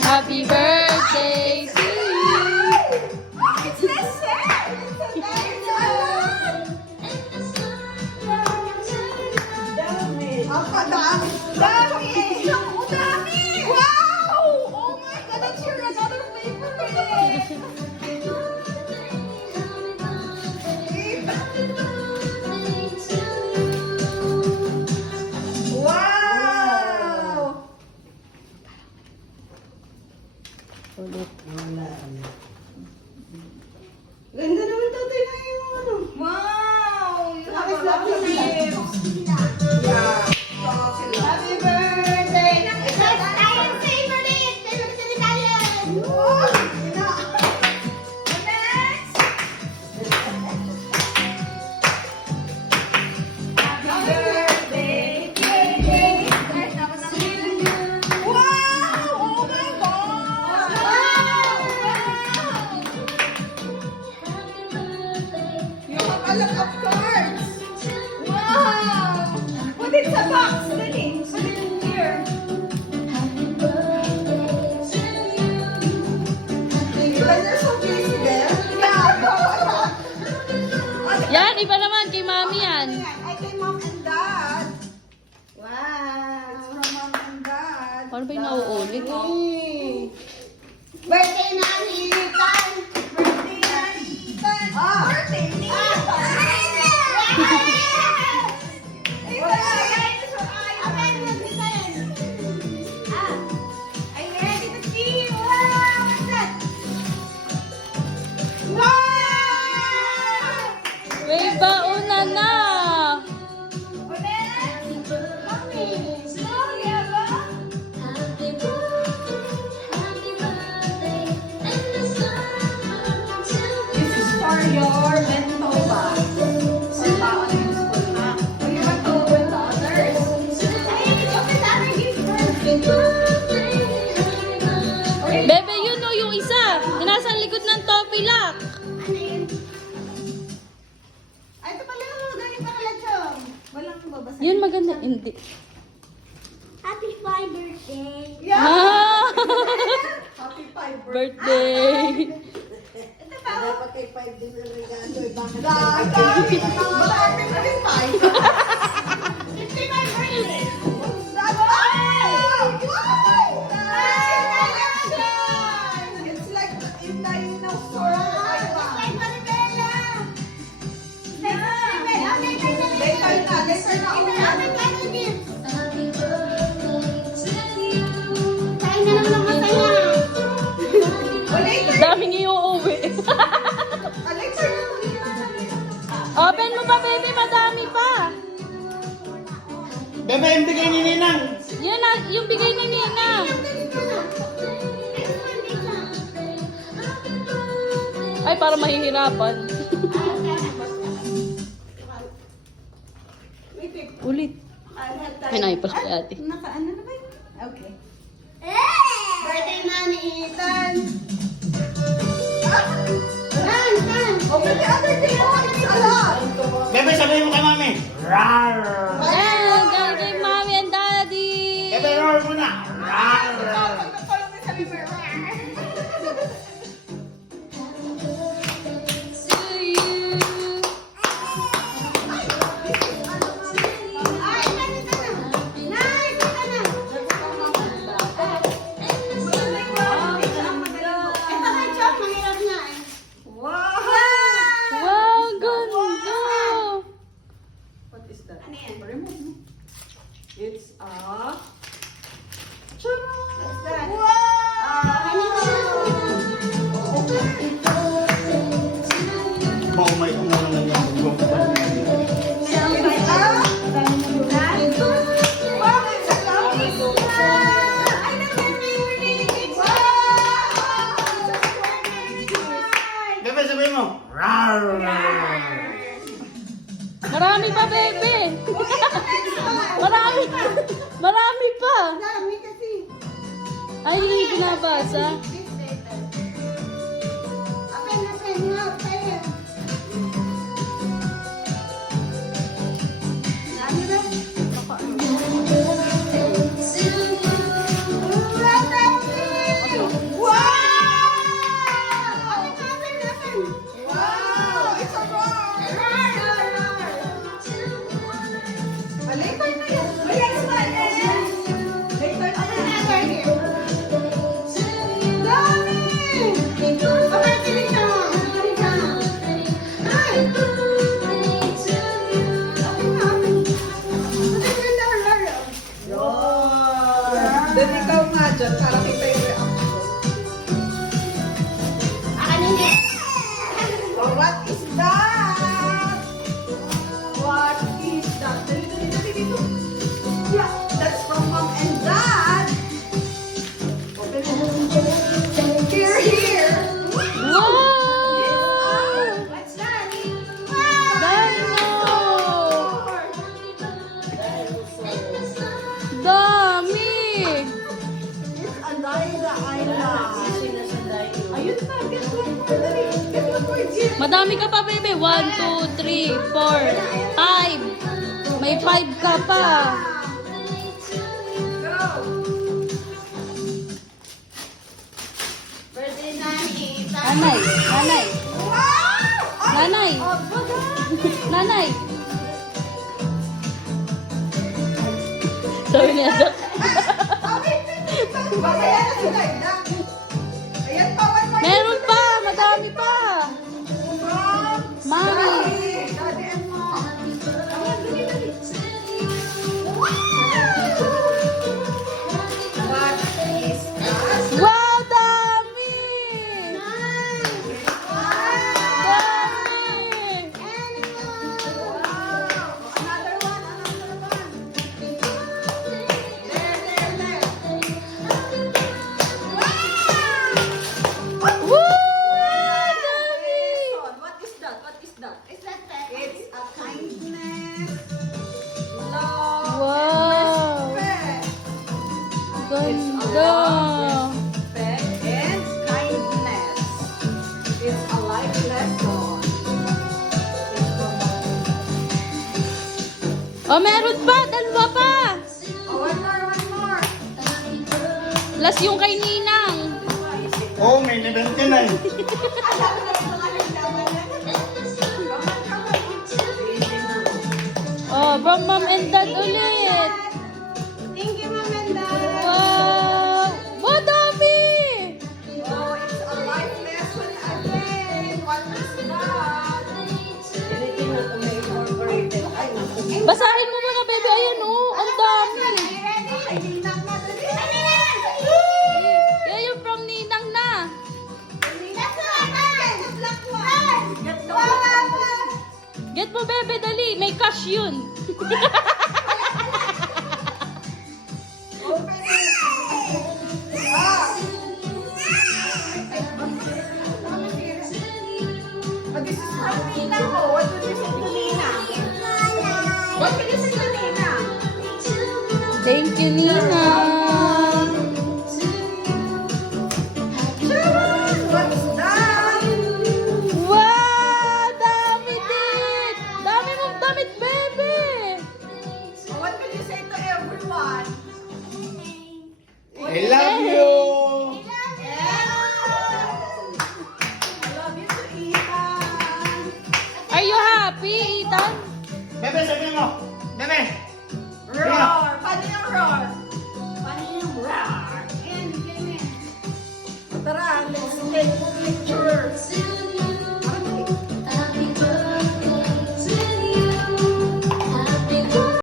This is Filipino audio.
Happy birthday to you. It's the same! It's a lot! Dami! Dami! Dami! Wow! Oh my God, that's your another favorite! Wow! Ulit. Ganda naman tatay na yung ano. Wow! You have a lovely lips. Yeah. Happy birthday! Italian favorite! Favorite in Italian! Next! Happy birthday! Wow! Oh my God! You have a lot of cards! Wow! Put it sa box! Dali! Put it in here! You're so busy there. Yeah! Yan, iba naman kay mami yan. I came mom and dad. Wow! It's from mom and dad. Paano ba yung nauulit? Birthday na ni Ethan! Birthday na ni Ethan! Birthday ni May bauna na. This is for your bento bag. Or baon na yung school na. Or you want to open the others? Hey, open the other gift first. Bebe, yun o, yung isa. Yung nasa likod ng topi lock. Ano yun? Ay, ito pala yung galing pa kala Chong. Walang babasa. Yun maganda. Hindi. Happy 5 birthday. Yeah! Ah! Happy 5 Birthday. Ito pa. Dapat kay 5 din ang regalo eh. Bakit? Dami! Marami na rin tayo. 55 birthday. It's like in dinosaur. Later na O later. Daming iuuwi. Later na. Open mo pa, baby. Madami pa. Bebe, yung bigay ni Ninang. Yun na, yung bigay ni Nina. Ay, para mahihirapan. Ulit. Ay, naipos pa ate. Naka-ano na ba yun? Okay. Eh! Birthday na ni Ethan. Tan, tan. Open the other thing. It's a lot. Bebe, sabihin mo kay mami. Rar! Ayan, galing kay mommy and daddy. Bebe, roar muna. Rar! To you. Wow, ganda. What is that? It's a... What's that? Baka may umuna na yung Bebe, sabihin mo. Rar! Marami pa, baby. Marami. Marami pa. Dami kasi. Ay, hindi binabasa. Dami na. Ayan, smile. Ayan. Wait, turn on another here. Dami! Okay, piling ka. Piling ka. Ay! Then ikaw nga dyan, para kita yung reaction. Oh, what is that? What is that? Dali, dito. Yeah, that's from mom and dad. Open it. Here. Wow! What's that? Dami! Ang dahil na island. Ayun na, get one more. Dali, get one more, Jim. Madami ka pa, baby. 1, 2, 3, 4, 5. May 5 ka pa. Go. Birthday Nani. Nanay, nanay, Wow! nanay, Oh, bagay. nanay. Sabi niya, Mamaya na sila, ina. Ayan pa, one more. meron pa, madami pa. From Mami. Daddy and mom. Ayan, dali, dali. What is that? Wow, dami! Dami! Another one, another one. There. Woo! Dami! What is that? What is that? It's a kindness, love, Wow! respect. Ganda! Respect and kindness. It's a life lesson. Oh, meron pa! Dalawa pa! Oh, one more. Last yung kay Ninang. Oh, may level ka na eh. Oh, from mom and dad ulit. Thank you, Mom and Dad. Wow! Wow, dami! Oh, it's a life lesson again. What is that? Basahin mo muna, baby. Ayan, oh. Ang dami. Yan yung from Ninang na. Get mo, bebe, dali. May cash yun. This is from Nina ko. What would you say to Nina? What would you say to Nina? Thank you, Ninang. What is that? Wow! Dami din! Dami mong damit, bebe! What would you say to everyone? I love you! I love you to Ethan. Are you happy, Ethan? Bebe, sabihin mo! Bebe! Roar! Paano yung roar? Paano yung roar? Ayan, ganyan. Tara, let's take picture.